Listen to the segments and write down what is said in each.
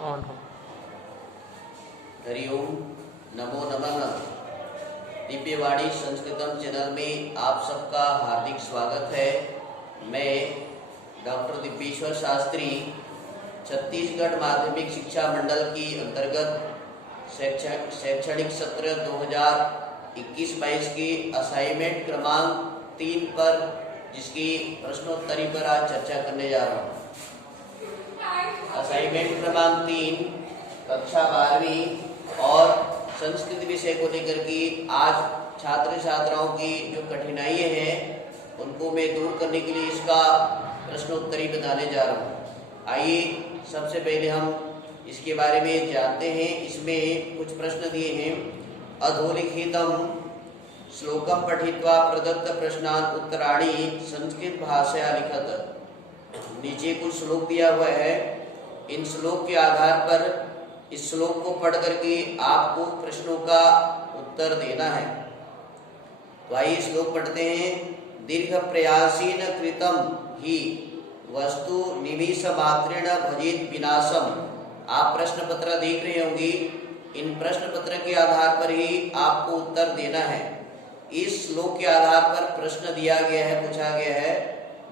On हो। हरि ओम, नमो नमः। Divyavani संस्कृतम channel में आप सबका हार्दिक स्वागत है। मैं डॉक्टर दिव्येश्वर शास्त्री छत्तीसगढ़ माध्यमिक शिक्षा मंडल की अंतर्गत शैक्षणिक सत्र 2021-22 की असाइनमेंट क्रमांक 3 पर जिसकी प्रश्नोत्तरी पर आज चर्चा करने जा रहा हूँ। असाइनमेंट क्रमांक 3 कक्षा 12वीं और संस्कृत विषय को लेकर की आज छात्र छात्राओं की जो कठिनाइयाँ हैं उनको मैं दूर करने के लिए इसका प्रश्नोत्तरी बताने जा रहा हूँ। आइए सबसे पहले हम इसके बारे में जानते हैं। इसमें कुछ प्रश्न दिए हैं। अधोलिखितम श्लोकम पठित्वा प्रदत्त प्रश्नान उत्तराणि संस्कृत भाषया लिखत। नीचे कुछ श्लोक दिया हुआ है। इन श्लोक के आधार पर इस श्लोक को पढ़ करके आपको प्रश्नों का उत्तर देना है। तो आइए श्लोक पढ़ते हैं। दीर्घ प्रयासीन कृतम ही वस्तु निमिष मात्रेण भजित विनाशम। आप प्रश्न पत्र देख रहे होंगे। इन प्रश्न पत्र के आधार पर ही आपको उत्तर देना है। इस श्लोक के आधार पर प्रश्न दिया गया है, पूछा गया है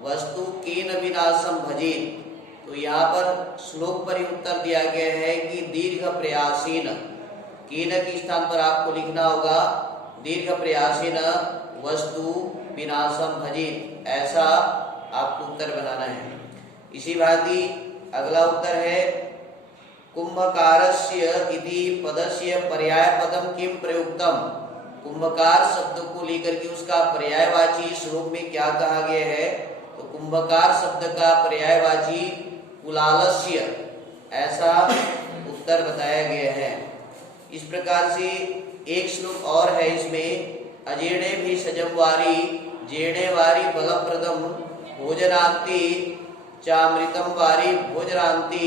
वस्तु केन विनाशम भजित। तो यहाँ पर श्लोक पर ही उत्तर दिया गया है कि दीर्घ प्रयासीन। केन के स्थान पर आपको लिखना होगा दीर्घ प्रयासीन वस्तु विनाशम भजित। ऐसा आपको उत्तर बनाना है। इसी भांति अगला उत्तर है कुंभकारस्य इति पदस्य पर्याय पदम किम प्रयुक्तम। कुंभकार शब्द को लेकर के उसका पर्यायवाची श्लोक में क्या कहा गया है। तो कुंभकार शब्द का पर्यायवाची कुलालस्य, ऐसा उत्तर बताया गया है। इस प्रकार से एक श्लोक और है। इसमें अजीर्णे भी सजमवारी जीर्णे वारी बलप्रदम भोजनांति चामृतम वारी भोजनांति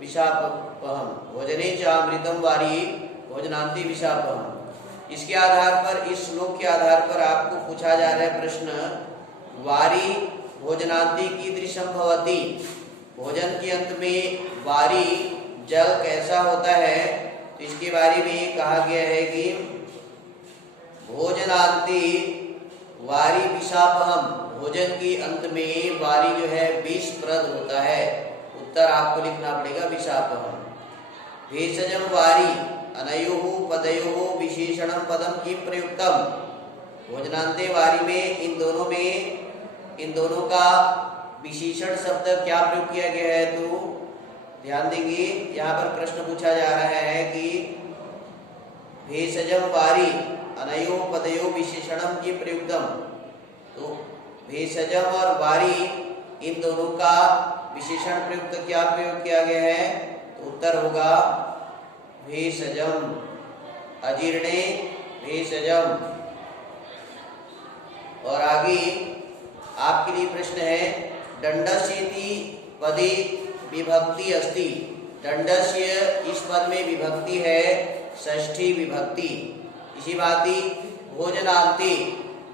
विषापहम। भोजने चामृतम वारी भोजनांति विषापहम। इसके आधार पर, इस श्लोक के आधार पर आपको पूछा जा रहा है प्रश्न वारी भोजनांति कीदृशम भवति। भोजन के अंत में वारी जल कैसा होता है। तो इसके बारे में कहा गया है कि भोजनांति वारी विषापहम। भोजन के अंत में वारी जो है विषप्रद होता है। उत्तर आपको लिखना पड़ेगा विषापहम। भेषजम वारी अनयोः पदयोः विशेषणम पदम किम प्रयुक्तम। भोजनांते वारी में इन दोनों का विशेषण शब्द क्या प्रयोग किया गया है। तो ध्यान देंगे, यहाँ पर प्रश्न पूछा जा रहा है कि भेषजम वारी अनयोः पदयोः विशेषणम किम प्रयुक्तम। तो भेषजम और वारी इन दोनों का विशेषण प्रयुक्त क्या प्रयोग किया गया है। तो उत्तर होगा भेषजम। अजीर्णे भेषजम। और आगे आपके लिए प्रश्न है दंडस्येति पदे विभक्ति अस्ति। दंडस्य इस पद में विभक्ति है षष्ठी विभक्ति। इसी भांति भोजनांति,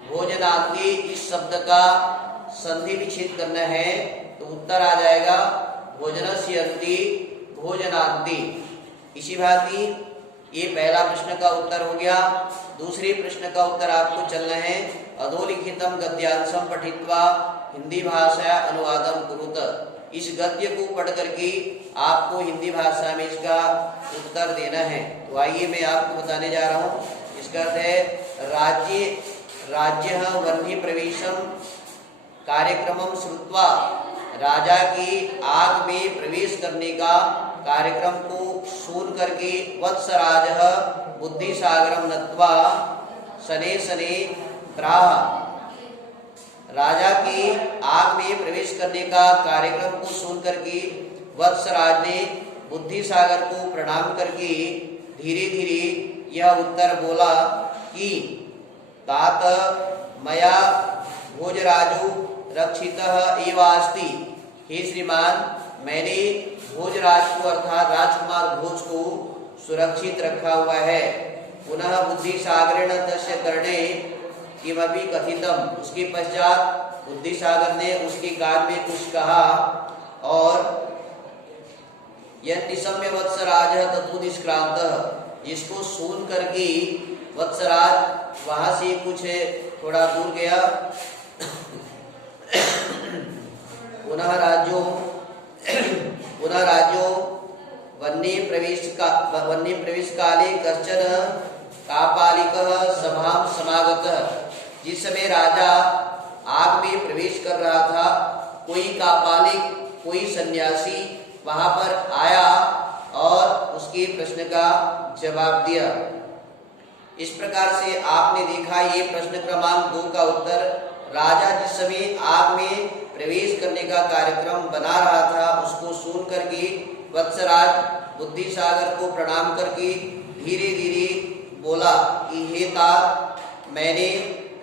भोजनांति इस शब्द का संधि विच्छेद करना है। तो उत्तर आ जाएगा भोजनस्यन्ति भोजनांति। इसी भांति ये पहला प्रश्न का उत्तर हो गया। दूसरे प्रश्न का उत्तर आपको चलना है। अधोलिखितम गद्यांशम पठित्वा हिंदी भाषा अनुवादम कुरुत। इस गद्य को पढ़ करके आपको हिंदी भाषा में इसका उत्तर देना है। तो आइए मैं आपको बताने जा रहा हूँ। इसका अर्थ है राज्य वह्नि प्रवेशम कार्यक्रमम श्रुत्वा। राजा की आग में प्रवेश करने का कार्यक्रम को सुन करके वत्सराज बुद्धि सागरम नत्वा शने शने प्राह। राजा की आग में प्रवेश करने का कार्यक्रम को सुन करके वत्सराज ने बुद्धि सागर को प्रणाम करके धीरे धीरे यह उत्तर बोला कि तात मया भोजराजो रक्षितः एवास्ति। हे श्रीमान, मैंने भोजराज को अर्थात राजकुमार भोज को सुरक्षित रखा हुआ है। पुनः बुद्धि सागरेण तस्य कर्णे किमपि कथितम। उसके पश्चात बुद्धि सागर ने उसके कान में कुछ कहा और यह निशम्य वत्सराज तत्व निष्क्रांत, जिसको सुन करके वत्सराज वहां से कुछ थोड़ा दूर गया। पुनः राज्यो वन्य प्रवेश काले कश्चन कापालिकः सभां समागतः। जिस समय राजा आग में प्रवेश कर रहा था, कोई कापालिक, कोई सन्यासी वहां पर आया और उसके प्रश्न का जवाब दिया। इस प्रकार से आपने देखा ये प्रश्न क्रमांक 2 का उत्तर। राजा जिस समय आग में प्रवेश करने का कार्यक्रम बना रहा था, उसको सुन करके वत्सराज बुद्धिसागर को प्रणाम करके धीरे धीरे बोला कि हे तात, मैंने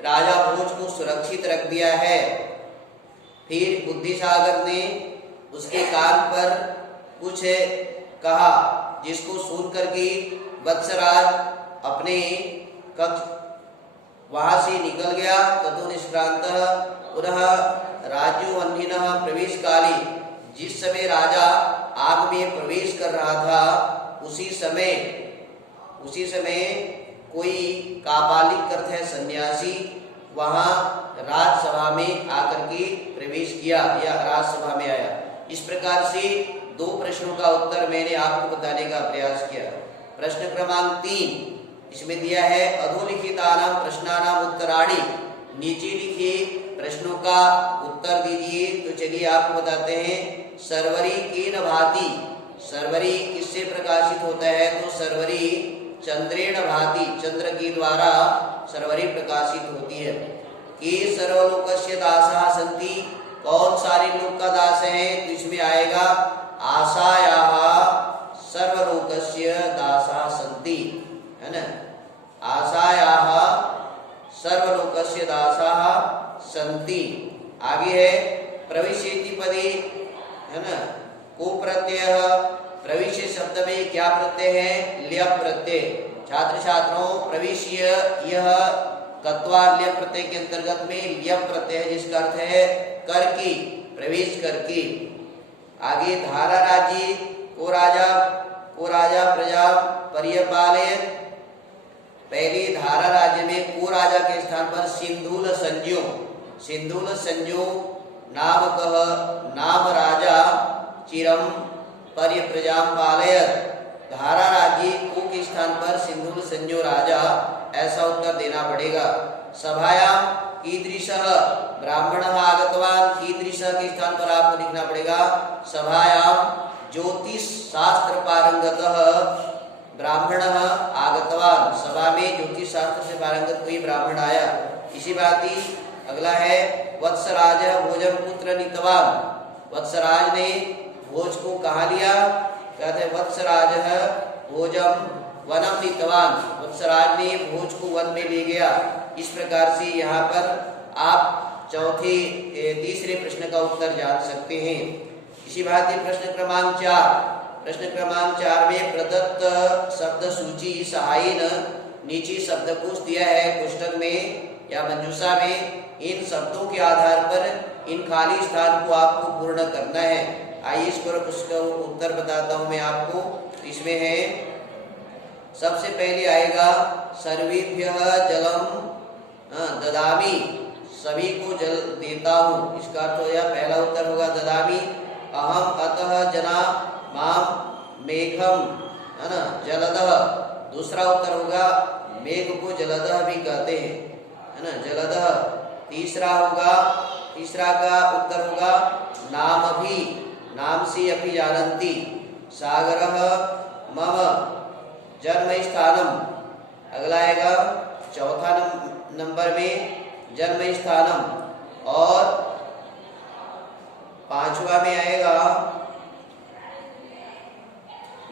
राजा भोज को सुरक्षित रख दिया है। फिर बुद्धिसागर ने उसके कान पर कुछ कहा, जिसको सुन करके वत्सराज अपने कक्ष वहां से निकल गया। ततो निष्क्रांत पुनः राज्योवह्निनः प्रवेश काले, जिस समय राजा आग में प्रवेश कर रहा था, उसी समय कोई कापालिक अर्थ है सन्यासी वहां राजसभा में आकर के प्रवेश किया या राजसभा में आया। इस प्रकार से 2 प्रश्नों का उत्तर मैंने आपको बताने का प्रयास किया। प्रश्न क्रमांक 3 इसमें दिया है अधोलिखितानां प्रश्नानां उत्तराणि। नीचे लिखे प्रश्नों का उत्तर दीजिए। तो चलिए आपको बताते हैं। सर्वरी केन भाति, सर्वरी किससे प्रकाशित होता है? तो सर्वरी चंद्रेण भाति, चंद्र के द्वारा सर्वरी प्रकाशित होती है। के सर्वलोकस्य दासः सन्ति, कौन सारे लोक का दास है? तो इसमें आएगा आशायाः सर्वलोकस्य दासः सन्ति, है ना। आशायाः सर्वलोकस्य दासः सन्ति। आगे है प्रविशेति पदे, है ना, को प्रत्यय। प्रविश्य शब्द में क्या प्रत्यय है? ल्य प्रत्यय। छात्र छात्रों, प्रविश्य यह तत्वार्थ ल्य प्रत्यय के अंतर्गत में ल्य प्रत्यय है, जिसका अर्थ है करके, प्रवेश करके। आगे धारा राज्य को राजा प्रजा पर्यपालयत्। पहले धारा राज्य में को राजा के स्थान पर सिंधुल संजो नामकः, नाम राजा चिरम पर्य प्रजा पालयत्। धारा राज्य को के स्थान पर सिंधुल संजो राजा, ऐसा उत्तर देना पड़ेगा। सभायाम कीदृशः ब्राह्मणः आगतवान्, कीदृशः के स्थान पर आपको लिखना पड़ेगा सभायाम ज्योतिष शास्त्र पारंगतः ब्राह्मणः आगतवान्। सभा में ज्योतिष शास्त्र से पारंगत कोई ब्राह्मण आया। इसी बात ही अगला है वत्सराज भोजम पुत्र नीतवान। वत्सराज ने भोज को कहाँ लिया? कहते हैं वत्सराज भोजम वनम नीतवान। वत्सराज ने भोज को वन में ले गया। इस प्रकार से यहाँ पर आप तीसरे प्रश्न का उत्तर जान सकते हैं। इसी बात ही प्रश्न क्रमांक 4 में प्रदत्त शब्द सूची सहायन, नीचे शब्दकोश दिया है पुस्तक में या मंजूषा में। इन शब्दों के आधार पर इन खाली स्थान को आपको पूर्ण करना है। आइए इस पर उसका उत्तर बताता हूं मैं आपको। इसमें है सबसे पहले आएगा सर्वेभ्यः जलम ददामि, सभी को जल देता हूँ। इसका अर्थ हो गया, पहला उत्तर होगा ददामि। अहम अतः जना माम मेघम, है ना, जलदः। दूसरा उत्तर होगा मेघ को जलदः भी कहते हैं, है ना, जलदः। तीसरा का उत्तर होगा नाम भी, नाम से अपि जानन्ति। सागरः मम जन्म स्थानम। अगला आएगा चौथा नंबर में जन्म स्थानम। और पांचवा में आएगा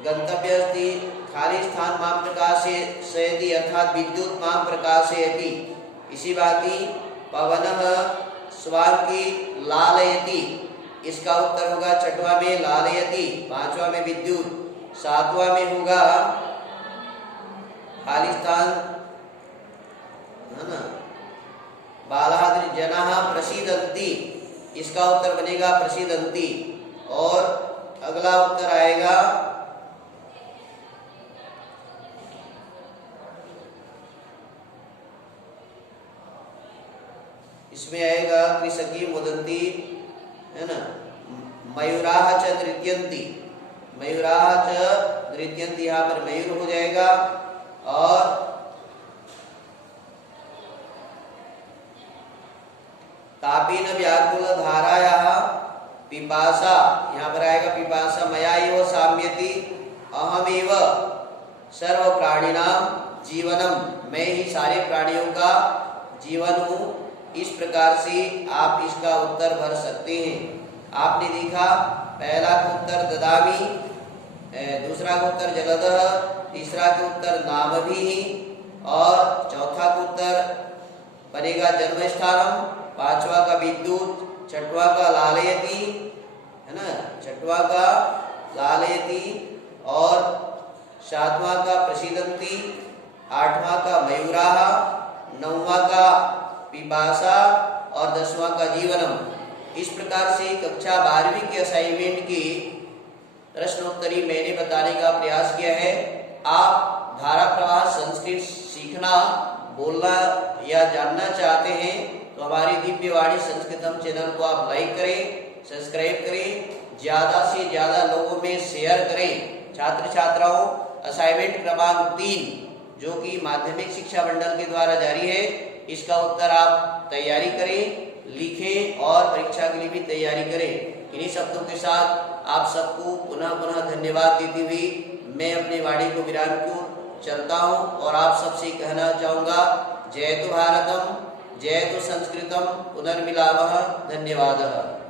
गंतव्य अस्ति, खाली स्थान माम प्रकाशयति अर्थात विद्युत माम प्रकाशयति। इसी बात ही पवनः स्वांकी लालयति, इसका उत्तर होगा छठवा में लालयति, पांचवा में विद्युत, सातवां में होगा खाली स्थान, है ना, बालाद्रि जनाः प्रसीदन्ति, इसका उत्तर बनेगा प्रसीदन्ति। और अगला उत्तर आएगा इसमें आएगा कृषकी मुदंती, है ना, मयूराह च नृत्यंती, मयूराह च नृत्यंती, यहाँ पर मयूर हो जाएगा। और तापीन व्याकुल धारायाः पिपासा, यहाँ पर आएगा पिपासा, मया एव साम्यति अहमेव सर्व प्राणिनाम जीवनम, मैं ही सारे प्राणियों का जीवन हूँ। इस प्रकार से आप इसका उत्तर भर सकते हैं। आपने देखा पहला का उत्तर ददामी, दूसरा का उत्तर जलदः, तीसरा का उत्तर नामभिः, और चौथा का उत्तर बनेगा जन्म स्थानम, पांचवा का विद्युत, छठवां का लालयति, है ना, छठवां का लालयति, और सातवां का प्रसीदंती, आठवां का मयूराह, नौवां का पिपासा, और 10वां का जीवनम। इस प्रकार से कक्षा 12वीं के असाइनमेंट की प्रश्नोत्तरी मैंने बताने का प्रयास किया है। आप धारा प्रवाह संस्कृत सीखना, बोलना या जानना चाहते हैं तो हमारी दिव्यवाणी संस्कृतम चैनल को आप लाइक करें, सब्सक्राइब करें, ज्यादा से ज्यादा लोगों में शेयर करें। छात्र छात्राओं, असाइनमेंट क्रमांक 3 जो कि माध्यमिक शिक्षा मंडल के द्वारा जारी है, इसका उत्तर आप तैयारी करें, लिखें और परीक्षा के लिए भी तैयारी करें। इन्हीं शब्दों के साथ आप सबको पुनः पुनः धन्यवाद देती हुई मैं अपने वाणी को विराम को चलता हूं और आप सबसे कहना चाहूंगा, जय तो भारतम, जय तो संस्कृतम, पुनर्मिलामः, धन्यवादः।